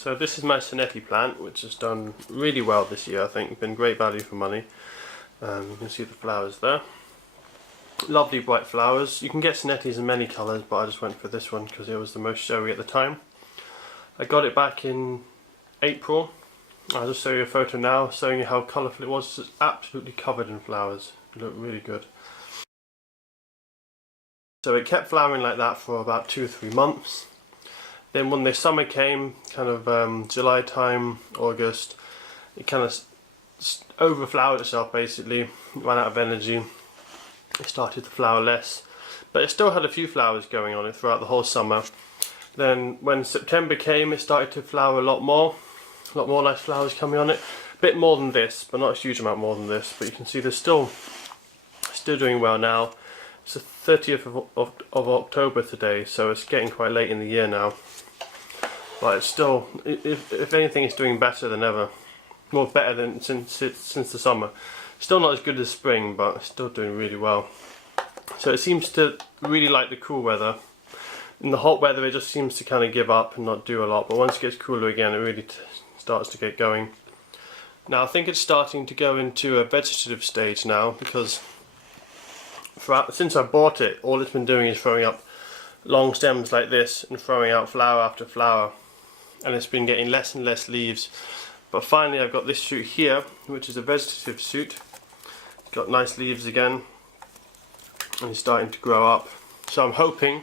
So this is my Senetti plant, which has done really well this year. I think been great value for money. You can see the flowers there. Lovely bright flowers. You can get Senettis in many colours, but I just went for this one because it was the most showy at the time. I got it back in April. I'll just show you a photo now, showing you how colourful it was. It's absolutely covered in flowers. It looked really good. So it kept flowering like that for about 2 or 3 months. Then when the summer came, kind of July time, August, it kind of overflowered itself basically, ran out of energy. It started to flower less, but it still had a few flowers going on it throughout the whole summer. Then when September came, it started to flower a lot more nice flowers coming on it. A bit more than this, but not a huge amount more than this. But you can see they're still doing well now. It's the 30th of October today, so it's getting quite late in the year now. But it's still, if anything, it's doing better than ever. More better than since the summer. Still not as good as spring, but still doing really well. So it seems to really like the cool weather. In the hot weather, it just seems to kind of give up and not do a lot. But once it gets cooler again, it really starts to get going. Now I think it's starting to go into a vegetative stage now, because since I bought it, all it's been doing is throwing up long stems like this and throwing out flower after flower, and it's been getting less and less leaves. But finally I've got this shoot here, which is a vegetative shoot. It's got nice leaves again and it's starting to grow up. So I'm hoping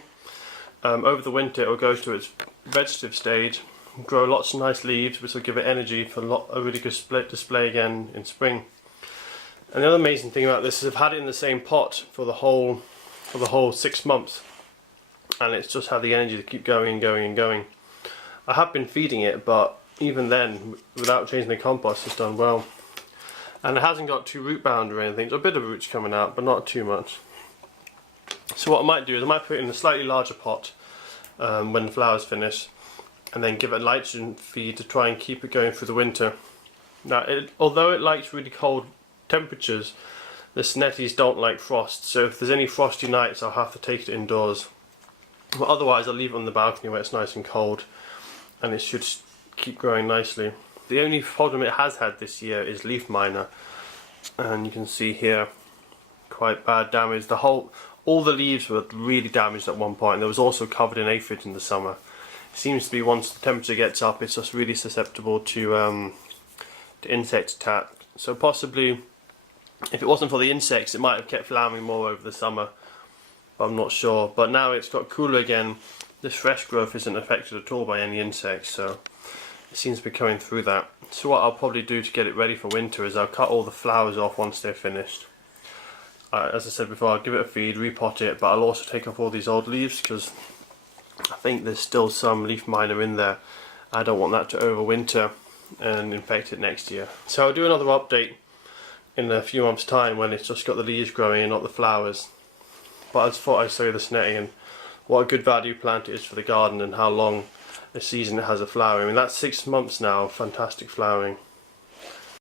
over the winter it will go to its vegetative stage, grow lots of nice leaves, which will give it energy for a really good display again in spring. And the other amazing thing about this is I've had it in the same pot for the whole 6 months, and it's just had the energy to keep going and going and going. I have been feeding it, but even then, without changing the compost, it's done well. And it hasn't got too root bound or anything. There's a bit of roots coming out, but not too much. So what I might do is I might put it in a slightly larger pot when the flowers finish, and then give it nitrogen feed to try and keep it going through the winter. Now, although it likes really cold temperatures, the Senettis don't like frost, so if there's any frosty nights I'll have to take it indoors. But otherwise I'll leave it on the balcony where it's nice and cold, and it should keep growing nicely. The only problem it has had this year is leaf miner, and you can see here quite bad damage. All the leaves were really damaged at one point. There was also covered in aphids in the summer. It seems to be once the temperature gets up, it's just really susceptible to insect attack. So possibly, if it wasn't for the insects, it might have kept flowering more over the summer, but I'm not sure. But now it's got cooler again, this fresh growth isn't affected at all by any insects, so it seems to be coming through that. So what I'll probably do to get it ready for winter is I'll cut all the flowers off once they're finished. As I said before, I'll give it a feed, repot it, but I'll also take off all these old leaves because I think there's still some leaf miner in there. I don't want that to overwinter and infect it next year. So I'll do another update in a few months' time when it's just got the leaves growing and not the flowers. But I just thought I'd show you the Senetti and what a good value plant it is for the garden and how long a season it has of flowering. I mean, that's 6 months now of fantastic flowering.